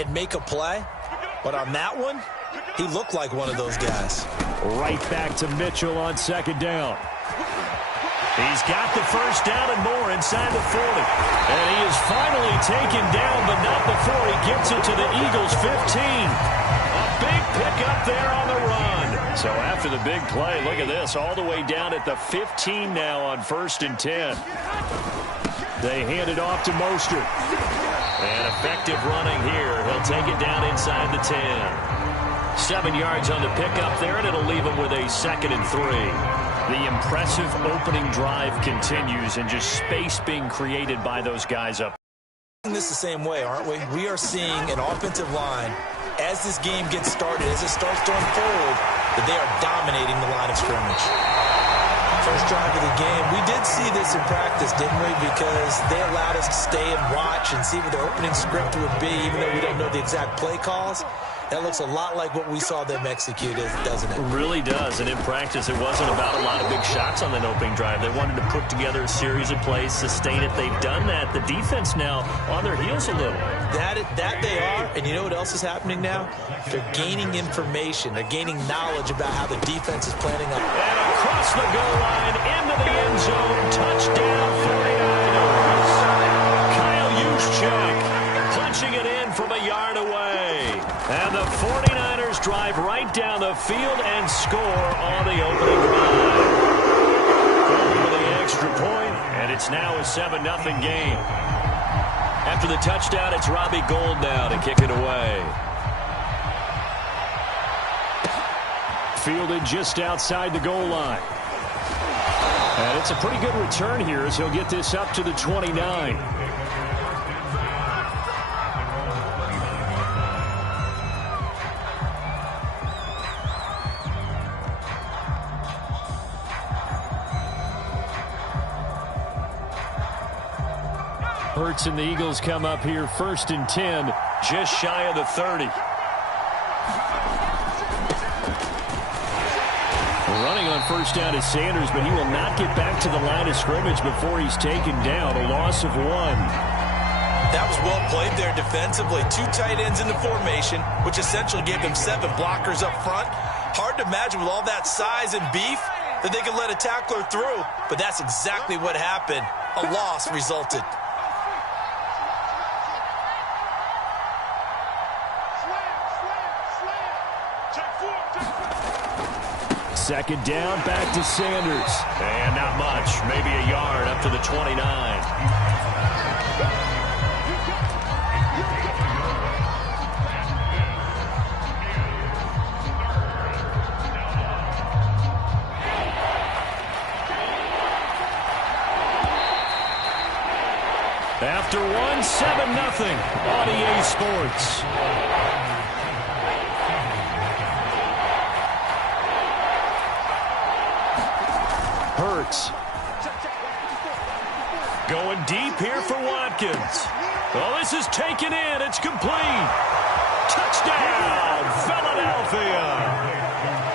and make a play. But on that one, he looked like one of those guys. Right back to Mitchell on second down. He's got the first down and more inside the 40. And he is finally taken down, but not before he gets it to the Eagles' 15. A big pickup there on the run. So after the big play, look at this, all the way down at the 15 now on 1st and 10. They hand it off to Mostert. And effective running here. He'll take it down inside the 10. 7 yards on the pickup there, and it'll leave him with a 2nd and 3. The impressive opening drive continues, and just space being created by those guys up. This the same way, aren't we? We are seeing an offensive line, as this game gets started, as it starts to unfold, that they are dominating the line of scrimmage. First drive of the game. We did see this in practice, didn't we? Because they allowed us to stay and watch and see what the opening script would be, even though we don't know the exact play calls. That looks a lot like what we saw them execute, doesn't it? It really does. And in practice, it wasn't about a lot of big shots on that opening drive. They wanted to put together a series of plays, sustain it. They've done that. The defense now on their heels a little. That they are. And you know what else is happening now? They're gaining information. They're gaining knowledge about how the defense is planning on. And across the goal line, into the end zone, touchdown 49ers. Kyle Juszczyk punching it in from a yard away. And the 49ers drive right down the field and score on the opening drive. Going for the extra point, and it's now a 7-0 game. After the touchdown, it's Robbie Gould now to kick it away. Fielded just outside the goal line. And it's a pretty good return here as he'll get this up to the 29. Hurts and the Eagles come up here 1st and 10, just shy of the 30. Running on first down is Sanders, but he will not get back to the line of scrimmage before he's taken down. A loss of 1. That was well played there defensively. 2 tight ends in the formation, which essentially gave them 7 blockers up front. Hard to imagine with all that size and beef that they could let a tackler through, but that's exactly what happened. A loss resulted. Second down, back to Sanders. And not much, maybe a yard up to the 29. After 1, 7-0 on EA Sports. Hurts. Going deep here for Watkins. Well, this is taken in. It's complete. Touchdown, Philadelphia.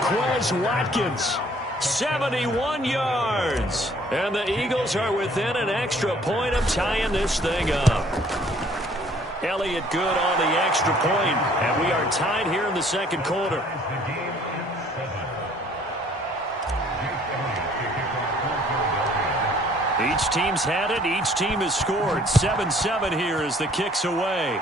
Quez Watkins, 71 yards. And the Eagles are within an extra point of tying this thing up. Elliott good on the extra point, and we are tied here in the second quarter. Each team's had it. Each team has scored. 7-7 here as the kick's away.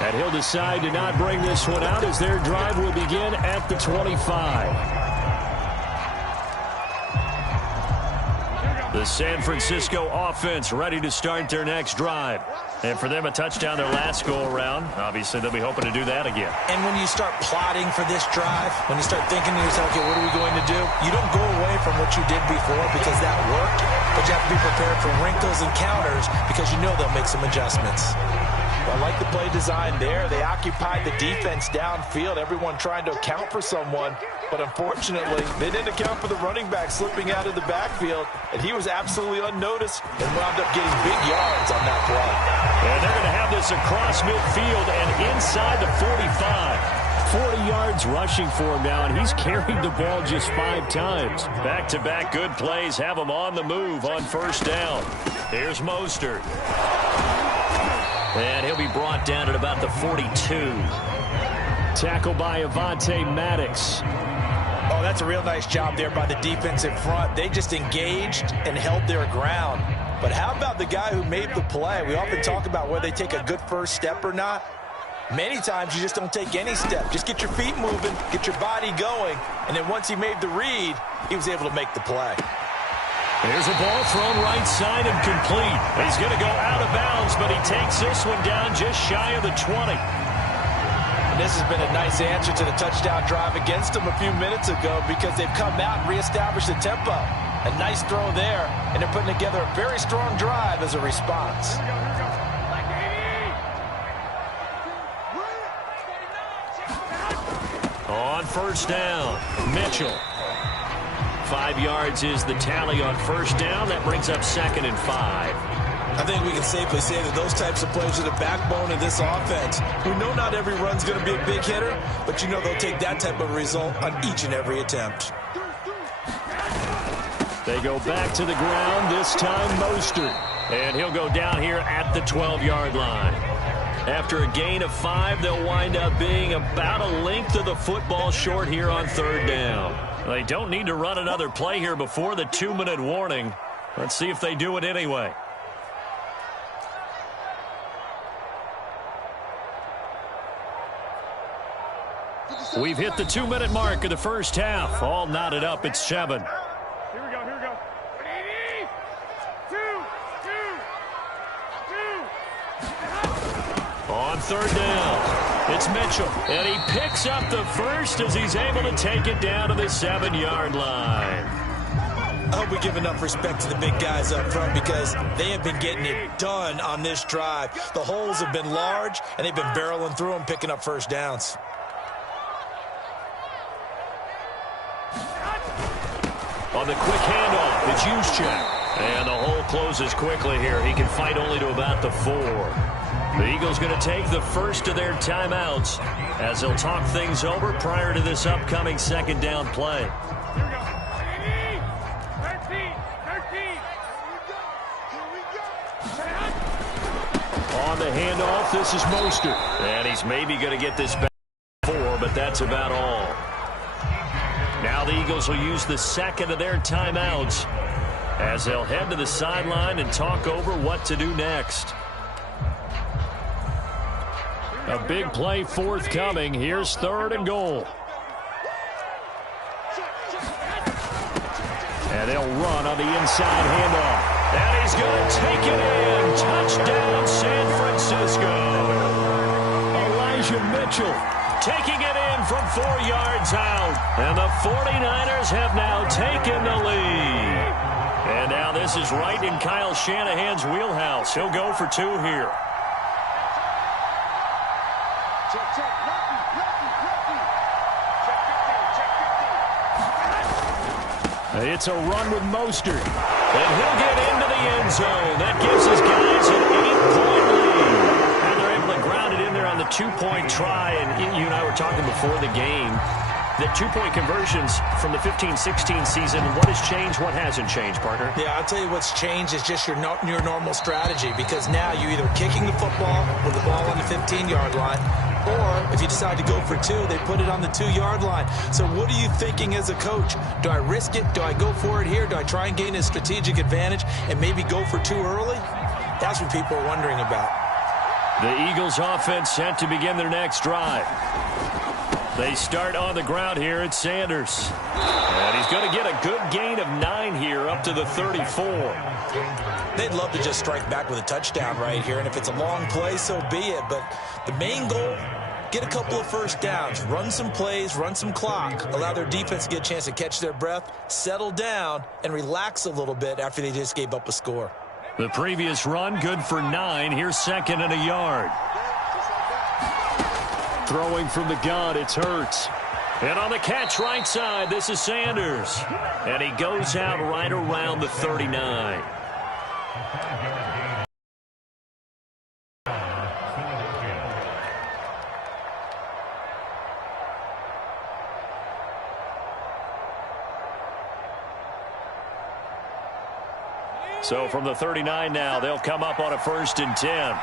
And he'll decide to not bring this one out as their drive will begin at the 25. The San Francisco offense ready to start their next drive. And for them, a touchdown their last go-around. Obviously, they'll be hoping to do that again. And when you start plotting for this drive, when you start thinking to yourself, okay, what are we going to do? You don't go away from what you did before because that worked, but you have to be prepared for wrinkles and counters because you know they'll make some adjustments. I like the play design there. They occupied the defense downfield, everyone trying to account for someone. But unfortunately, they didn't account for the running back slipping out of the backfield, and he was absolutely unnoticed and wound up getting big yards on that play. And they're going to have this across midfield and inside the 45. 40 yards rushing for him now, and he's carried the ball just 5 times. Back-to-back good plays have him on the move on first down. Here's Mostert. And he'll be brought down at about the 42. Tackle by Avonte Maddox. Oh, that's a real nice job there by the defense in front. They just engaged and held their ground. But how about the guy who made the play? We often talk about whether they take a good first step or not. Many times you just don't take any step. Just get your feet moving, get your body going, and then once he made the read, he was able to make the play. Here's a ball thrown right side and complete. He's going to go out of bounds, but he takes this one down just shy of the 20. And this has been a nice answer to the touchdown drive against them a few minutes ago because they've come out and reestablished the tempo. A nice throw there, and they're putting together a very strong drive as a response. On first down, Mitchell. 5 yards is the tally on first down. That brings up 2nd and 5. I think we can safely say that those types of plays are the backbone of this offense. We know not every run's going to be a big hitter, but you know they'll take that type of result on each and every attempt. They go back to the ground, this time Mostert. And he'll go down here at the 12-yard line. After a gain of 5, they'll wind up being about a length of the football short here on 3rd down. They don't need to run another play here before the 2-minute warning. Let's see if they do it anyway. We've hit the 2-minute mark of the first half. All knotted up at 7. Here we go, here we go. 2. On 3rd down, it's Mitchell. And he picks up the first as he's able to take it down to the 7-yard line. I hope we give enough respect to the big guys up front because they have been getting it done on this drive. The holes have been large, and they've been barreling through them, picking up first downs. On the quick handoff, it's Juszczyk. And the hole closes quickly here. He can fight only to about the 4. The Eagles going to take the first of their timeouts as they'll talk things over prior to this upcoming 2nd down play. Here we go. 13. On the handoff, this is Mostert. And he's maybe going to get this back 4, but that's about all. Now the Eagles will use the 2nd of their timeouts as they'll head to the sideline and talk over what to do next. A big play forthcoming. Here's 3rd and goal. And they'll run on the inside handoff. And he's going to take it in. Touchdown, San Francisco. Elijah Mitchell taking it in from 4 yards out. And the 49ers have now taken the lead. And now this is right in Kyle Shanahan's wheelhouse. He'll go for 2 here. It's a run with Mostert. And he'll get into the end zone. That gives his guys an 8-point lead. And they're able to ground it in there on the 2-point try. And you and I were talking before the game. The 2-point conversions from the 15-16 season, what has changed, what hasn't changed, partner? Yeah, I'll tell you what's changed is just your normal strategy because now you're either kicking the football with the ball on the 15-yard line or if you decide to go for 2, they put it on the 2-yard line. So what are you thinking as a coach? Do I risk it? Do I go for it here? Do I try and gain a strategic advantage and maybe go for 2 early? That's what people are wondering about. The Eagles offense set to begin their next drive. They start on the ground here at Sanders. And he's going to get a good gain of 9 here up to the 34. They'd love to just strike back with a touchdown right here. And if it's a long play, so be it. But the main goal, get a couple of first downs, run some plays, run some clock, allow their defense to get a chance to catch their breath, settle down, and relax a little bit after they just gave up a score. The previous run, good for 9. Here's 2nd and a yard. Throwing from the gun, it's Hurts. And on the catch right side, this is Sanders. And he goes out right around the 39. So from the 39 now, they'll come up on a 1st and 10.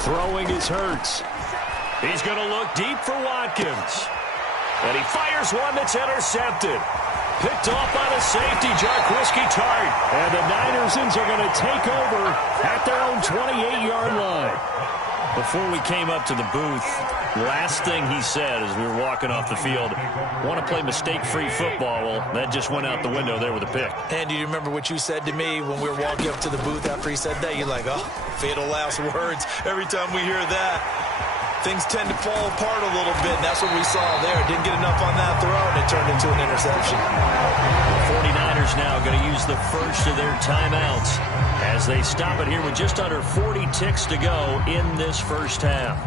Throwing is Hurts. He's going to look deep for Watkins. And he fires one that's intercepted. Picked off by the safety, Jarquiski Tart. And the Ninersons are going to take over at their own 28-yard line. Before we came up to the booth, last thing he said as we were walking off the field, want to play mistake-free football. Well, that just went out the window there with a pick. And do you remember what you said to me when we were walking up to the booth after he said that? You're like, oh, fatal last words. Every time we hear that, things tend to fall apart a little bit, and that's what we saw there. Didn't get enough on that throw, and it turned into an interception. The 49ers now going to use the first of their timeouts as they stop it here with just under 40 ticks to go in this first half.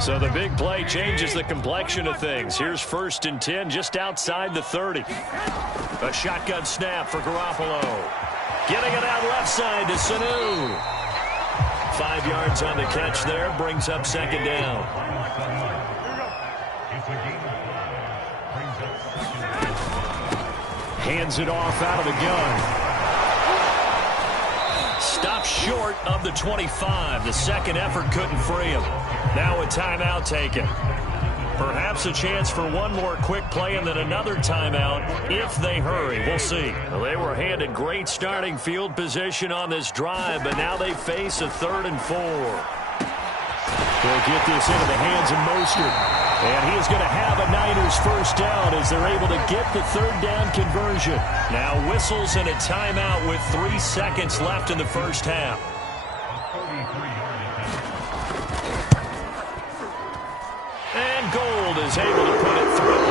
So the big play changes the complexion of things. Here's 1st and 10 just outside the 30. A shotgun snap for Garoppolo. Getting it out left side to Sanu. 5 yards on the catch there, brings up 2nd down. Hands it off out of the gun. Stopped short of the 25. The second effort couldn't free him. Now a timeout taken. Perhaps a chance for one more quick play and then another timeout if they hurry. We'll see. Well, they were handed great starting field position on this drive, but now they face a 3rd and 4. They'll get this into the hands of Mostert. And he is going to have a Niners first down as they're able to get the 3rd down conversion. Now whistles and a timeout with 3 seconds left in the first half. And Gold is able to put it through.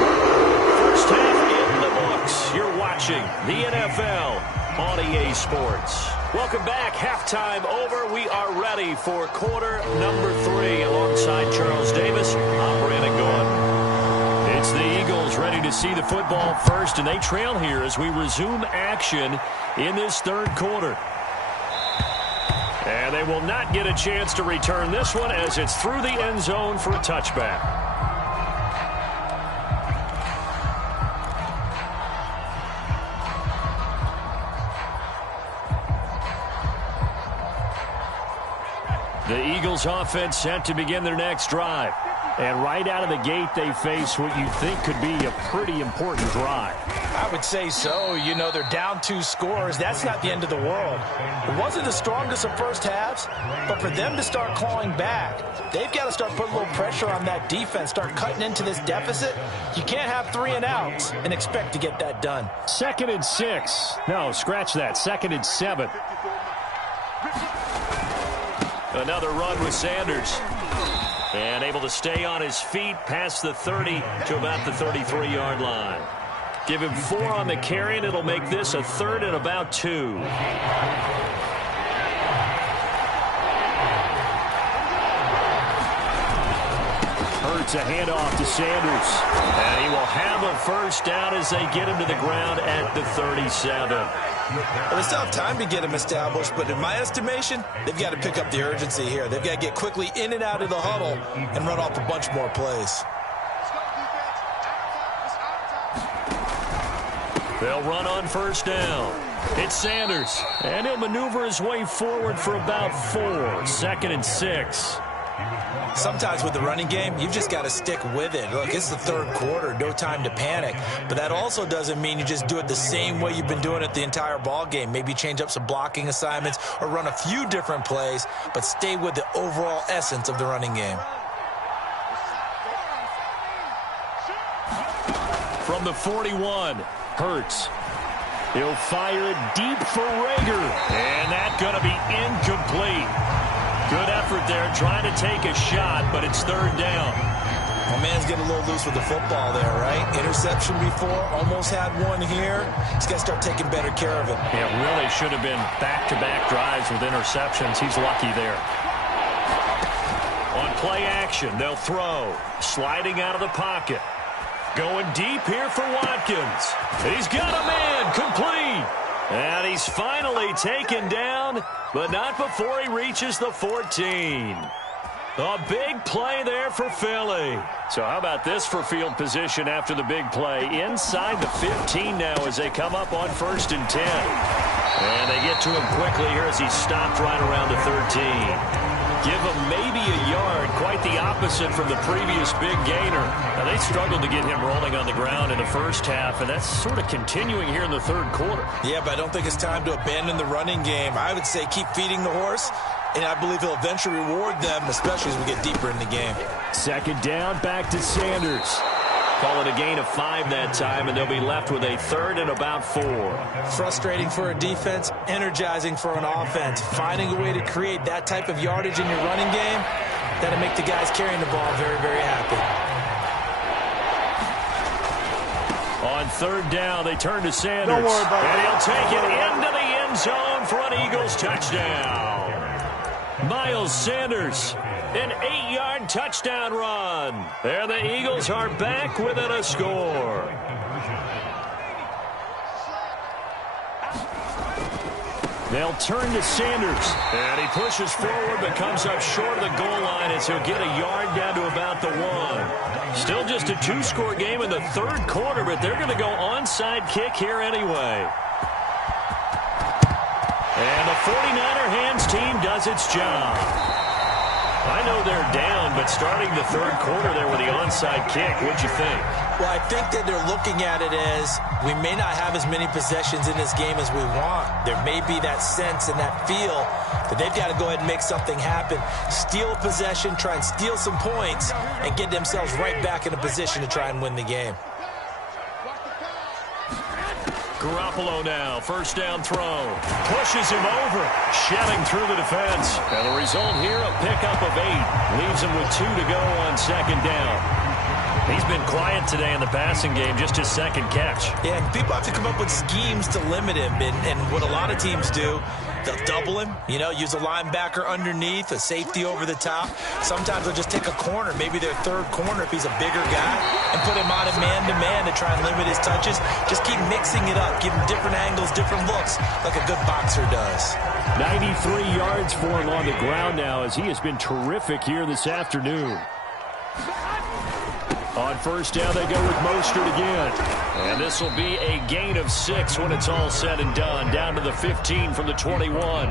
First half in the books. You're watching the NFL on EA Sports. Welcome back. Halftime over. We are ready for quarter number 3 alongside Charles Davis. I'm Brandon Gaudin. It's the Eagles ready to see the football first, and they trail here as we resume action in this 3rd quarter. And they will not get a chance to return this one as it's through the end zone for a touchback. The Eagles offense set to begin their next drive. And right out of the gate, they face what you think could be a pretty important drive. I would say so. You know, they're down 2 scores. That's not the end of the world. It wasn't the strongest of first halves, but for them to start clawing back, they've got to start putting a little pressure on that defense, start cutting into this deficit. You can't have 3 and outs and expect to get that done. 2nd and 6. No, scratch that. 2nd and 7. Another run with Sanders. And able to stay on his feet past the 30 to about the 33-yard line. Give him 4 on the carry, and it'll make this a 3rd and about 2. Hurts a handoff to Sanders. And he will have a first down as they get him to the ground at the 37. Well, they still have time to get him established, but in my estimation, they've got to pick up the urgency here. They've got to get quickly in and out of the huddle and run off a bunch more plays. They'll run on first down. It's Sanders, and he'll maneuver his way forward for about 4. 2nd and 6. Sometimes with the running game, you've just got to stick with it. Look, it's the 3rd quarter, no time to panic. But that also doesn't mean you just do it the same way you've been doing it the entire ball game. Maybe change up some blocking assignments or run a few different plays, but stay with the overall essence of the running game. From the 41, Hurts. He'll fire it deep for Rager, and that's going to be incomplete. Good effort there, trying to take a shot, but it's 3rd down. Well, man's getting a little loose with the football there, right? Interception before, almost had one here. He's got to start taking better care of it. Yeah, really should have been back-to-back drives with interceptions. He's lucky there. On play action, they'll throw. Sliding out of the pocket. Going deep here for Watkins. He's got a man, complete. And he's finally taken down, but not before he reaches the 14. A big play there for Philly. So how about this for field position after the big play? Inside the 15 now as they come up on 1st and 10. And they get to him quickly here as he's stopped right around the 13. Give him maybe a yard, quite the opposite from the previous big gainer. Now, they struggled to get him rolling on the ground in the first half, and that's sort of continuing here in the third quarter. Yeah, but I don't think it's time to abandon the running game. I would say keep feeding the horse, and I believe he'll eventually reward them, especially as we get deeper in the game. Second down, back to Sanders. Call it a gain of 5 that time, and they'll be left with a third and about 4. Frustrating for a defense, energizing for an offense. Finding a way to create that type of yardage in your running game, that'll make the guys carrying the ball very, very happy. On third down, they turn to Sanders. Don't worry about and it. he'll take it into the end zone for an Eagles touchdown. Miles Sanders, an 8-yard touchdown run. There the Eagles are back within a score. They'll turn to Sanders. And he pushes forward but comes up short of the goal line as he'll get a yard down to about the 1. Still just a 2-score game in the third quarter, but they're going to go onside kick here anyway. And the 49er hands team does its job. I know they're down, but starting the third quarter there with the onside kick, what'd you think? Well, I think that they're looking at it as we may not have as many possessions in this game as we want. There may be that sense and that feel that they've got to go ahead and make something happen. Steal a possession, try and steal some points, and get themselves right back in a position to try and win the game. Garoppolo now, first down throw. Pushes him over, shedding through the defense. And the result here, a pickup of 8. Leaves him with 2 to go on second down. He's been quiet today in the passing game, just his second catch. Yeah, and people have to come up with schemes to limit him. And what a lot of teams do, they'll double him, use a linebacker underneath, a safety over the top. Sometimes they'll just take a corner, maybe their third corner if he's a bigger guy, and put him on a man-to-man to try and limit his touches. Just keep mixing it up, give him different angles, different looks, like a good boxer does. 93 yards for him on the ground now as he has been terrific here this afternoon. On first down, they go with Mostert again. And this will be a gain of 6 when it's all said and done. Down to the 15 from the 21.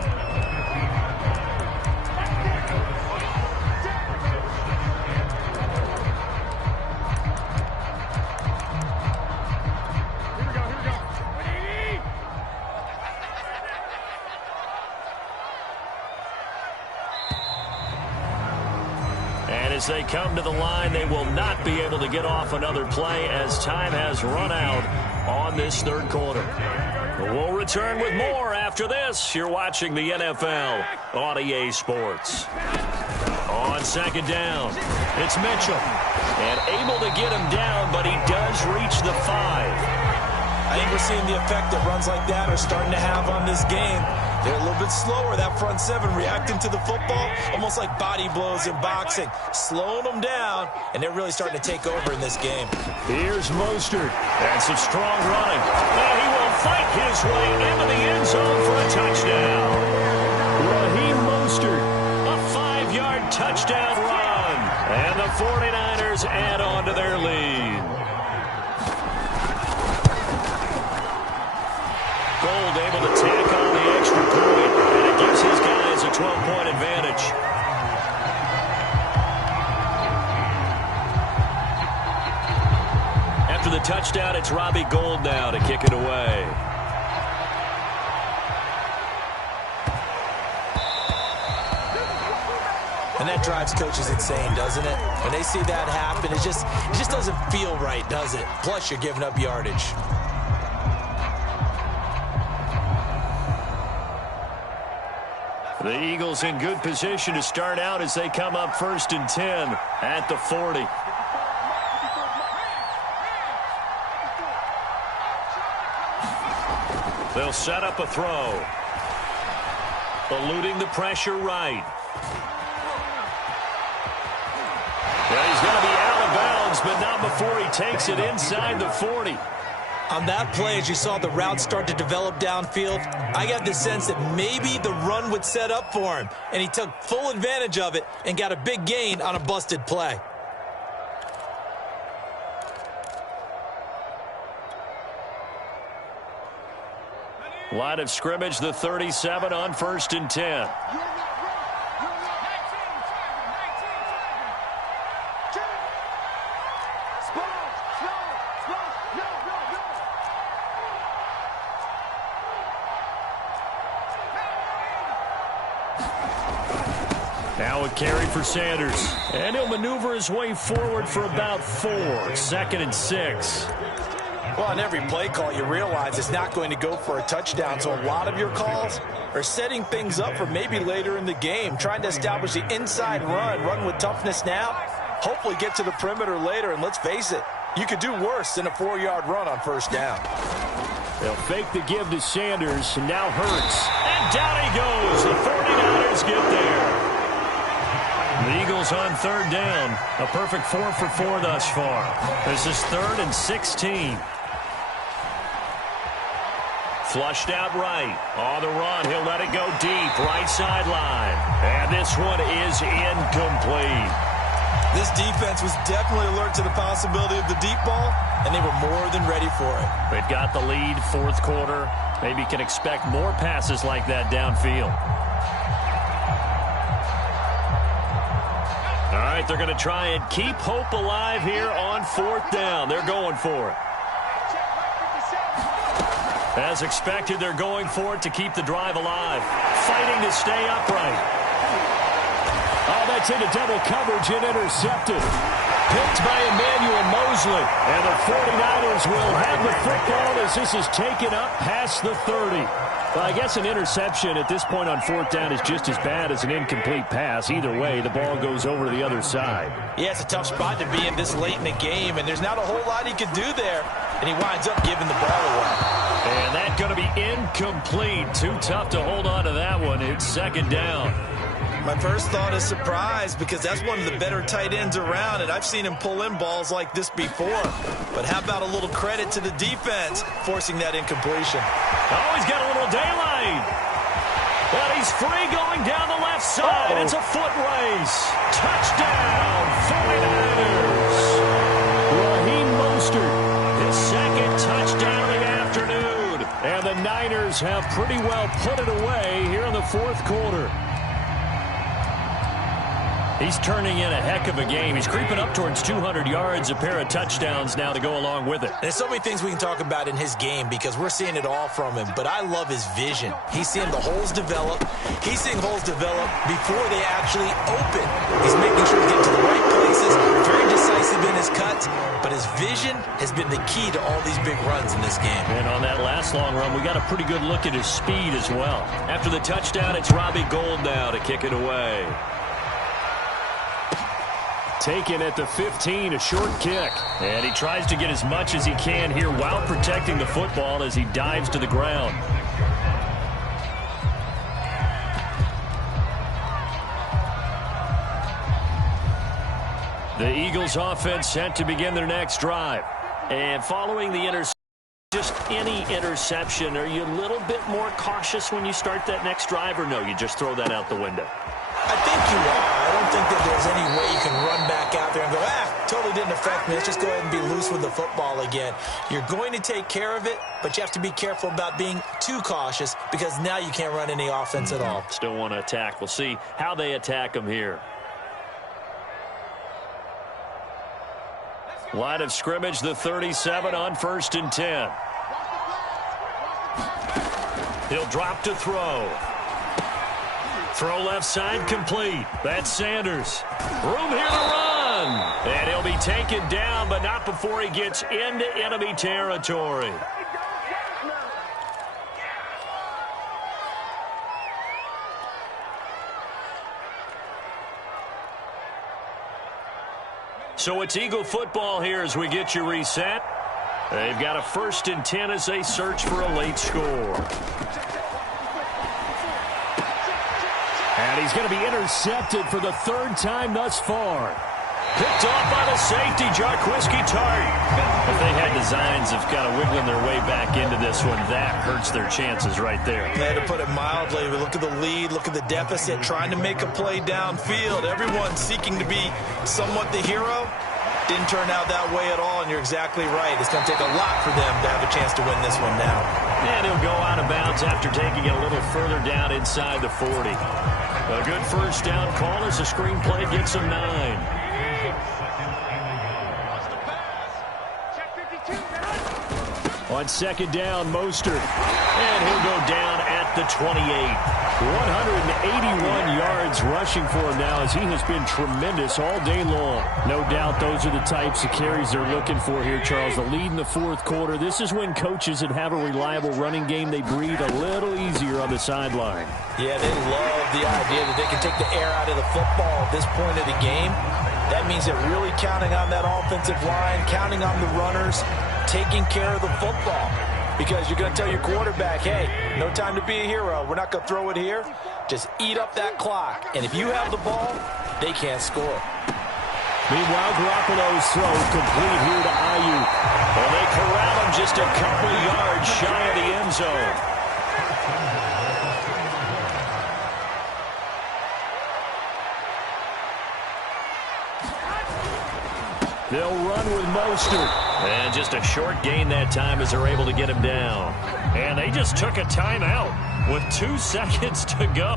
As they come to the line, they will not be able to get off another play as time has run out on this third quarter. We'll return with more after this. You're watching the NFL on EA Sports. On second down, it's Mitchell. And able to get him down, but he does reach the 5. I think we're seeing the effect that runs like that are starting to have on this game. They're a little bit slower, that front 7, reacting to the football, almost like body blows in boxing, slowing them down, and they're really starting to take over in this game. Here's Mostert, and some strong running. And he will fight his way into the end zone for a touchdown. Raheem Mostert, a 5-yard touchdown run, and the 49ers add on to their lead. Gold able to tack on the extra point, and it gives his guys a 12-point advantage. After the touchdown, it's Robbie Gould now to kick it away. And that drives coaches insane, doesn't it? When they see that happen, it just doesn't feel right, does it? Plus, you're giving up yardage. The Eagles in good position to start out as they come up first and 10 at the 40. They'll set up a throw. Eluding the pressure right. Well, he's going to be out of bounds, but not before he takes it inside the 40. On that play, as you saw the route start to develop downfield, I got the sense that maybe the run would set up for him, and he took full advantage of it and got a big gain on a busted play. Line of scrimmage, the 37 on 1st and 10. Now a carry for Sanders. And he'll maneuver his way forward for about 4. 2nd and 6. Well, on every play call, you realize it's not going to go for a touchdown. So a lot of your calls are setting things up for maybe later in the game, trying to establish the inside run with toughness now, hopefully get to the perimeter later. And let's face it, you could do worse than a 4-yard run on 1st down. They'll fake the give to Sanders, and now Hurts. And down he goes. The 49ers get there. The Eagles on 3rd down. A perfect 4 for 4 thus far. This is 3rd and 16. Flushed out right. On the run, he'll let it go deep. Right sideline. And this one is incomplete. This defense was definitely alert to the possibility of the deep ball, and they were more than ready for it. They've got the lead, 4th quarter. Maybe can expect more passes like that downfield. All right, they're going to try and keep hope alive here on 4th down. They're going for it. As expected, they're going for it to keep the drive alive. Fighting to stay upright. Oh, that's into double coverage and intercepted. Picked by Emmanuel Mosley. And the 49ers will have the football as this is taken up past the 30. Well, I guess an interception at this point on 4th down is just as bad as an incomplete pass. Either way, the ball goes over to the other side. Yeah, it's a tough spot to be in this late in the game, and there's not a whole lot he could do there, and he winds up giving the ball away. And that's going to be incomplete. Too tough to hold on to that one. It's 2nd down. My first thought is surprise, because that's one of the better tight ends around, and I've seen him pull in balls like this before. But how about a little credit to the defense forcing that incompletion? Oh, he's got a little daylight. But he's free going down the left side. It's a foot race. Touchdown, 49ers. Raheem Mostert, his 2nd touchdown of the afternoon. And the Niners have pretty well put it away here in the 4th quarter. He's turning in a heck of a game. He's creeping up towards 200 yards, a pair of touchdowns now to go along with it. There's so many things we can talk about in his game because we're seeing it all from him, but I love his vision. He's seeing the holes develop. He's seeing holes develop before they actually open. He's making sure he's getting to the right places, very decisive in his cuts, but his vision has been the key to all these big runs in this game. And on that last long run, we got a pretty good look at his speed as well. After the touchdown, it's Robbie Gould now to kick it away. Taken at the 15, a short kick. And he tries to get as much as he can here while protecting the football as he dives to the ground. The Eagles offense set to begin their next drive. And following the interception, just any interception, are you a little bit more cautious when you start that next drive, or no, you just throw that out the window? I think you are. I don't think that there's any way you can run back out there and go, totally didn't affect me. Let's just go ahead and be loose with the football again. You're going to take care of it, but you have to be careful about being too cautious because now you can't run any offense at all. Still want to attack. We'll see how they attack them here. Line of scrimmage, the 37 on 1st and 10. He'll drop to throw. Throw left side complete. That's Sanders. Room here to run. And he'll be taken down, but not before he gets into enemy territory. So it's Eagle football here as we get you reset. They've got a 1st and 10 as they search for a late score. And he's going to be intercepted for the 3rd time thus far. Picked off by the safety, Jarquiski Tart. If they had designs of kind of wiggling their way back into this one, that hurts their chances right there. They had to put it mildly. We look at the lead, look at the deficit, trying to make a play downfield. Everyone seeking to be somewhat the hero. Didn't turn out that way at all, and you're exactly right. It's going to take a lot for them to have a chance to win this one now. And he'll go out of bounds after taking it a little further down inside the 40. A good first down call as the screenplay gets him 9. On second down, Mostert. And he'll go down at the 28. 181 yards rushing for him now as he has been tremendous all day long. No doubt those are the types of carries they're looking for here, Charles. The lead in the fourth quarter. This is when coaches that have a reliable running game, they breathe a little easier on the sideline. Yeah, they love the idea that they can take the air out of the football at this point of the game. That means they're really counting on that offensive line, counting on the runners, taking care of the football. Because you're going to tell your quarterback, hey, no time to be a hero. We're not going to throw it here. Just eat up that clock. And if you have the ball, they can't score. Meanwhile, Garoppolo's throw complete here to Ayuk. Well, they corral him just a couple yards shy of the end zone. They'll run with Mostert. And just a short gain that time as they're able to get him down. And they just took a timeout with 2 seconds to go.